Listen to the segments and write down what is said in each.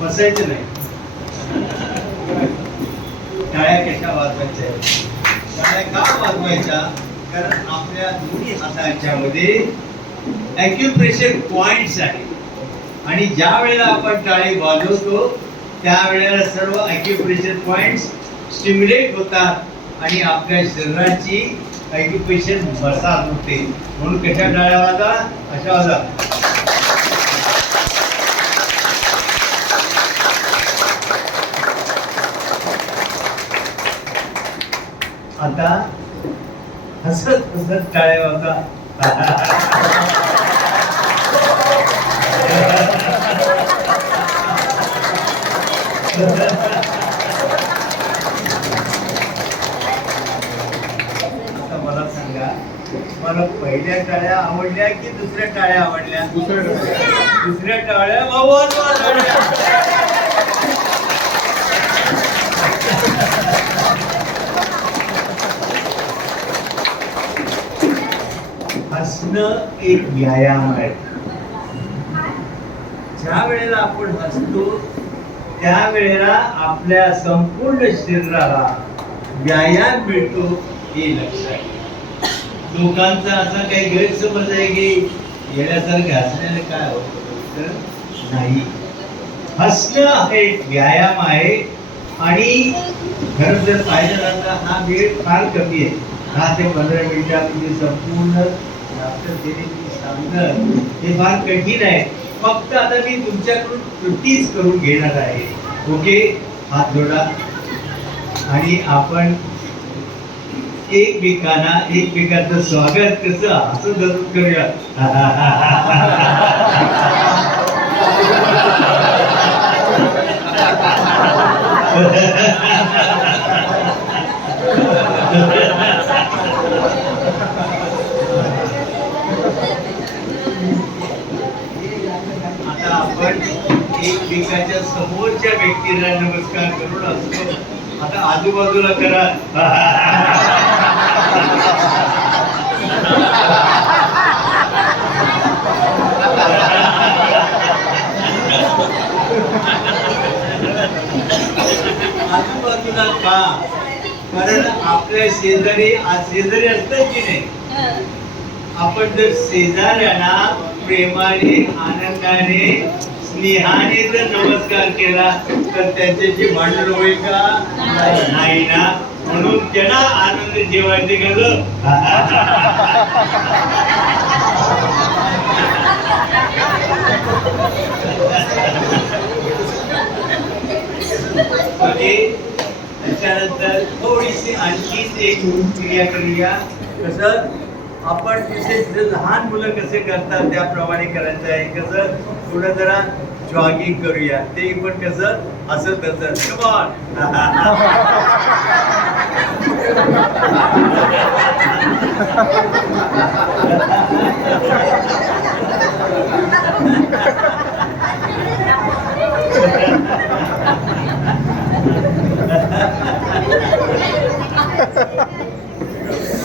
बसायचं नाही. टाळ्या कशा वाजवायच्या? टाळ्या का वाजवायच्या? कारण आपल्या दोन्ही हातांच्या मध्ये ॲक्युप्रेशर पॉइंट्स आहेत आणि ज्या वेळेला आपण टाळी वाजवतो त्यावेळेला सर्व ॲक्युप्रेशर पॉइंट्स स्टिम्युलेट होतात आणि आपल्या शरीराची ॲक्युप्रेशर मसाज होते. म्हणून कशा टाळ्या वाजवा? अशा वाजवा. आता हसत हसत टाळ्या वाजवा. मला सांगा, मला पहिल्या टाळ्या आवडल्या की दुसऱ्या टाळ्या आवडल्या? दुसऱ्या टाळ्या वाजवल्या. हसणं एक व्यायाम आहे. ज्या वेळेला आपण हसतो त्यावेळेला आपल्या संपूर्ण शरीराला व्यायाम मिळतो हे लक्षात. लोकांचा असा काही गैरसमज आहे की येण्यासारखं हसण्याने काय होतं, नाही. हसणं हा एक व्यायाम आहे आणि खरं जर पाहिलं तर हा वेळ फार कमी आहे. 10 ते 15 मिनिटामध्ये संपूर्ण सांगणं हे फार कठीण आहे. फक्त आता मी तुमच्याकडून कृतीच करून घेणार आहे. ओके, हात जोडा आणि आपण एकमेकांचं स्वागत कसं असं जरूर करूया. आता आपण एकमेकाच्या समोरच्या व्यक्तीला नमस्कार करून असतो. आता आजूबाजूला करा. आजूबाजूला का? कारण आपल्या शेजारी असतात की नाही. आपण जर शेजाऱ्यांना प्रेमाने, आनंदाने, स्नेहाने जर नमस्कार केला तर त्यांच्याशी भांडण होईल का? नाही ना. म्हणून त्यांना आनंद जेवायचे कसं? त्याच्यानंतर थोडीशी आणखी एक क्रिया करूया. कसं आपण जसे लहान मुलं कसे करतात त्याप्रमाणे करायचं आहे. कसं थोडं जरा जॉगिंग करूया. ते पण कसं असं तसं.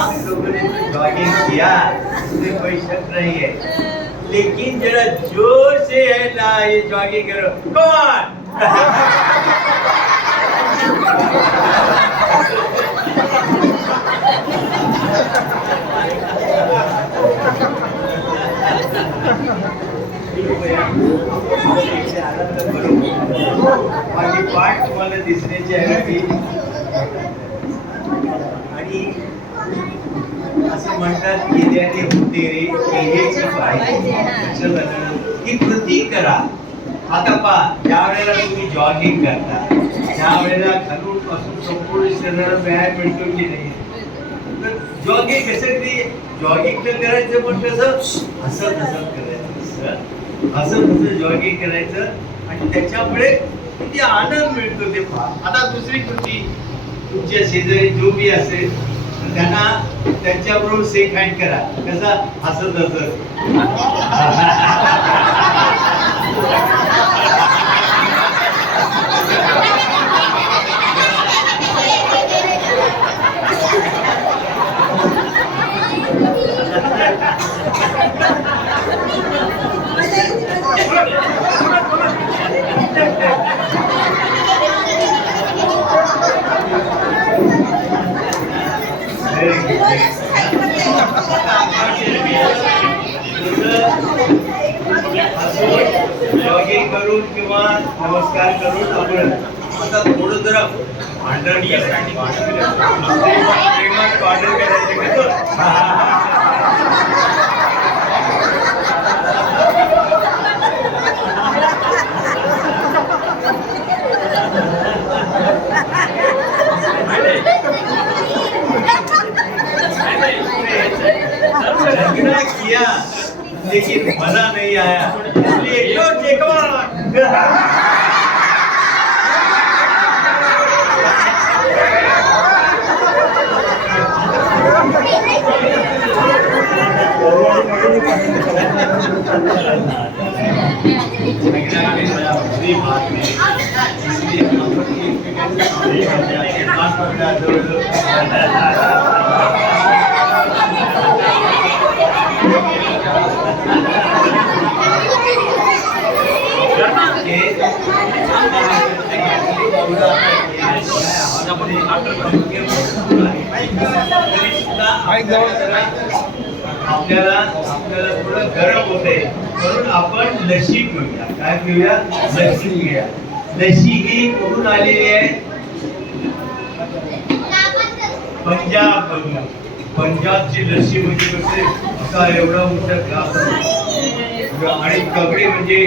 आप लोगों ने तो जॉगिंग किया, उसमें कोई शक नहीं है, लेकिन जरा जोर से है ना ये जॉगिंग करो. कौन? माझी पाठ तुम्हाला दिसण्याची आहे. आणि असं म्हणतात केल्याने होते रे, केल्याची पाहिजे ही कृती करा. आता पहा, ज्या वेळेला तुम्ही जॉगिंग करता त्यावेळेला खालून पासून संपूर्ण शरीराला व्यायाम मिळतो की नाही. तर जॉगिंग कसं जॉगिंग तर करायचं पण कसं असं तसं करायचं. असं तसं जॉगिंग करायचं आणि त्याच्यामुळे किती आनंद मिळतो ते पहा. आता दुसरी कृती, तुमच्या शेजारी जो बी असेल त्यांना त्यांच्याबरोबर शेक हँड करा. कसा? असं तसं. नमस्कार करून आपण आता थोडं जरा भांडण प्रेमात भांडण करायचं किया लेकिन मजा नहीं आया इसलिए आपल्याला थोडं गरम होते म्हणून आपण लस्सी पिऊया. काय पिऊया? लस्सी पिऊया. लस्सी ही कुठून आलेली आहे? पंजाब. पंजाबची लस्सी म्हणजे कसे असा एवढा मोठा ग्लास आणि कपडे म्हणजे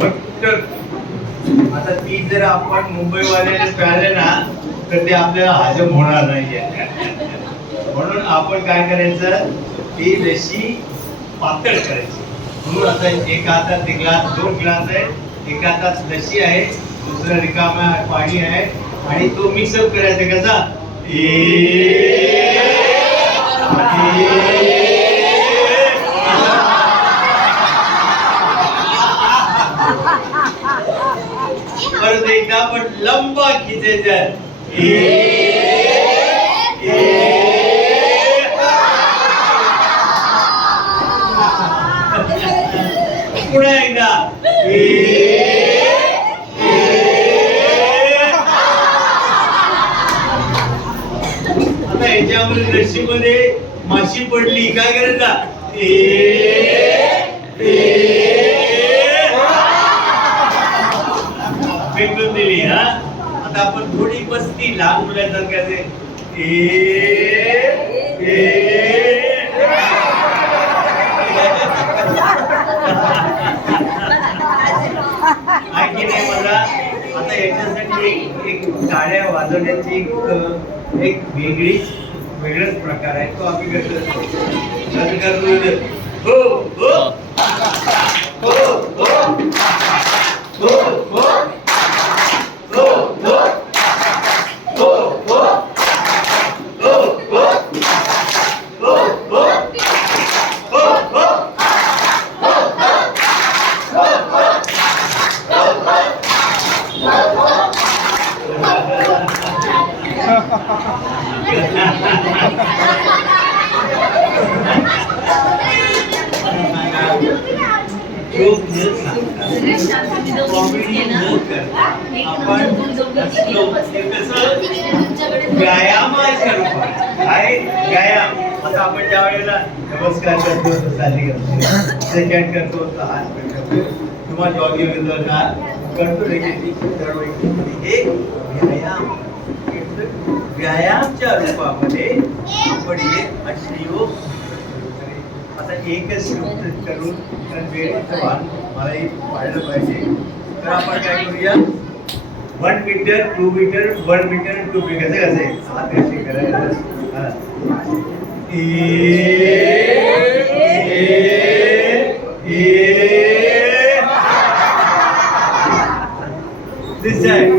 घट्ट. आता ती जर आपण मुंबईवाल्याने प्याले ना तर ते आपल्याला हजम होणार नाहीये. म्हणून आपण काय करायचं, ती लस्सी पातळ करायची. म्हणून आता एका हातात ग्लास, 2 ग्लास आहे, एका हातात लस्सी आहे, दुसरा रिकामा पाणी आहे आणि तो मिक्सअप करायचा. कसा? परत एकदा पण लंबा खिचायचा. पुन्हा एकदा. आता ह्याच्यामध्ये लस्सी मध्ये माशी पडली, काय करायचा? फेकून दिली. हा, आता आपण थोडी बसती लहान मुलांसारख्या की नाही. मला आता याच्यासाठी एक टाळ्या वाजवण्याची एक वेगळाच प्रकार आहे. तो आम्ही कसं हो हो हो हो हो हो व्यायाम. आता आपण ज्या वेळेला नमस्कार करतो, साधी करतो, सेकंड करतो, हात करतो किंवा जॉगिंग करतो, हे व्यायामच्या रूपामध्ये आपण हे असे योग. आता एकच करून वेळेचं भान मलाही पाळलं पाहिजे. तर आपण काय करूया, 1 मीटर 2 मीटर 1 मीटर 2 मीटर कसे हात कसे करायचं. This side.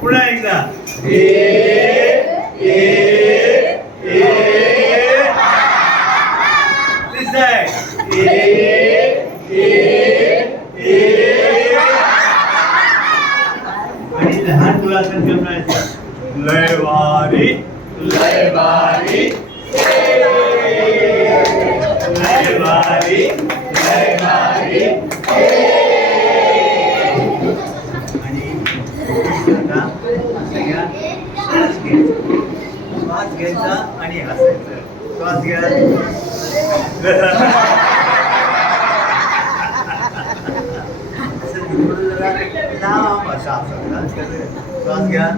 पुन्हा एकदा. This side. आणि लहान मुलांसाठी म्हणायचं, लय वारी लय वारी लय वारी लय वारी. आणि आता सगळ्या श्वास घ्यायचा आणि हसायचं. श्वास घ्या. असं थोडं जरा लांब असा असा श्वास घ्या.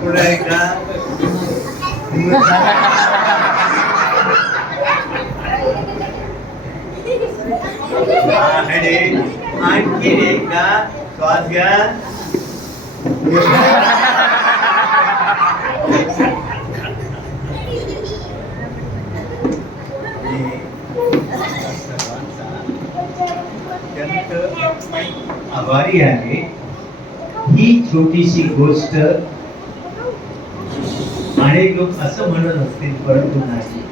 पुन्हा एकदा. आणखी एकदा श्वास घ्या. आभारी आहे. ही छोटीशी गोष्ट अनेक लोक असं म्हणत असतील, परंतु नाही.